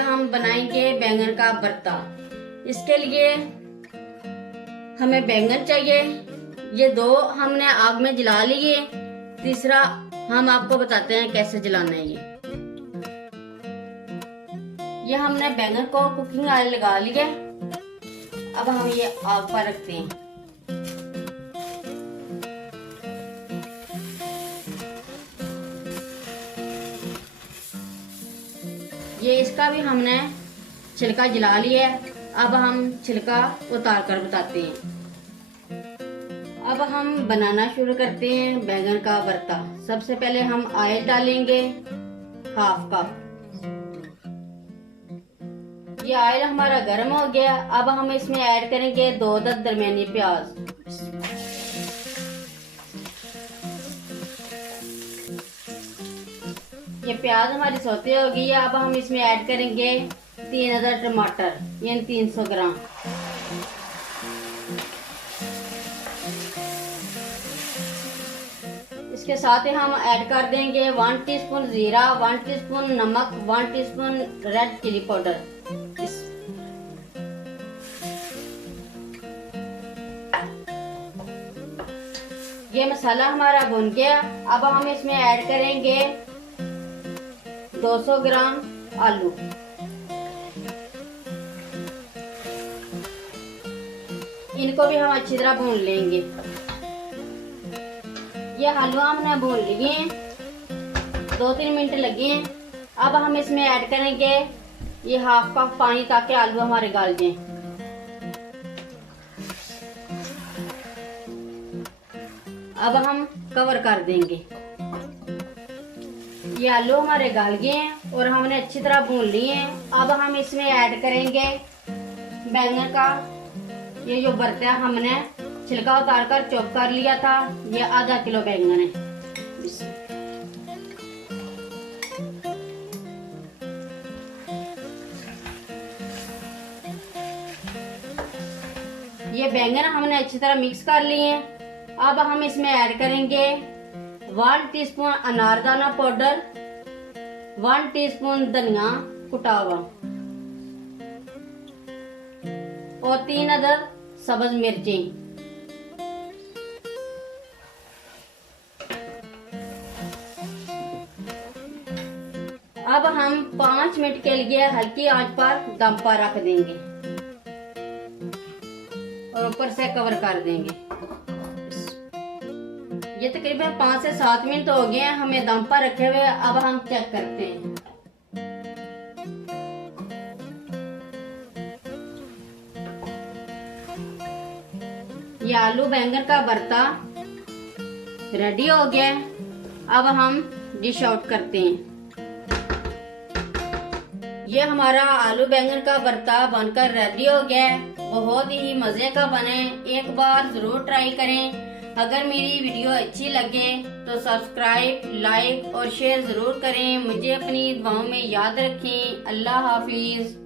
हम बनाएंगे बैंगन का भरता। इसके लिए हमें बैंगन चाहिए, ये 2 हमने आग में जला लिए। तीसरा हम आपको बताते हैं कैसे जलाना है। ये हमने बैंगन को कुकिंग ऑयल लगा लिया। अब हम ये आग पर रखते हैं। ये इसका भी हमने छिलका जला लिया है। अब हम छिलका उतार कर बताते हैं। अब हम बनाना शुरू करते हैं बैंगन का भरता। सबसे पहले हम ऑयल डालेंगे 1/2 कप। ये ऑयल हमारा गर्म हो गया। अब हम इसमें ऐड करेंगे 2 दरमियानी प्याज। ये प्याज हमारी सौते हो गई है। अब हम इसमें ऐड करेंगे 3000 टमाटर, यानी 300 ग्राम। इसके साथ ही हम ऐड कर देंगे 1 टीस्पून जीरा, 1 टीस्पून नमक, 1 टीस्पून रेड चिली पाउडर। ये मसाला हमारा भुन गया। अब हम इसमें ऐड करेंगे 200 ग्राम आलू। इनको भी हम अच्छी तरह भून लेंगे। ये हलवा हमने भून लिए, 2-3 मिनट लगे हैं। अब हम इसमें ऐड करेंगे ये 1/2 कप पानी, ताकि आलू हमारे गल जाएं। अब हम कवर कर देंगे। ये आलू हमारे गल गए हैं और हमने अच्छी तरह भून लिए हैं। अब हम इसमें ऐड करेंगे बैंगन का ये जो भरता हमने छिलका उतार कर चॉप कर लिया था। ये आधा किलो बैंगन है। ये बैंगन हमने अच्छी तरह मिक्स कर लिए हैं। अब हम इसमें ऐड करेंगे 1 टीस्पून अनारदाना पाउडर, 1 टीस्पून धनिया कुटा हुआ और 3 अदद सब्ज मिर्चें। अब हम 5 मिनट के लिए हल्की आंच पर दम पर रख देंगे और ऊपर से कवर कर देंगे। ये तकरीबन 5 से 7 मिनट हो गए हैं हमें दम पर रखे हुए। अब हम चेक करते हैं। ये आलू बैंगन का भरता रेडी हो गया। अब हम डिश आउट करते हैं। ये हमारा आलू बैंगन का भरता बनकर रेडी हो गया है। बहुत ही मजे का बने, एक बार जरूर ट्राई करें। अगर मेरी वीडियो अच्छी लगे तो सब्सक्राइब, लाइक और शेयर जरूर करें। मुझे अपनी दुआओं में याद रखें। अल्लाह हाफिज।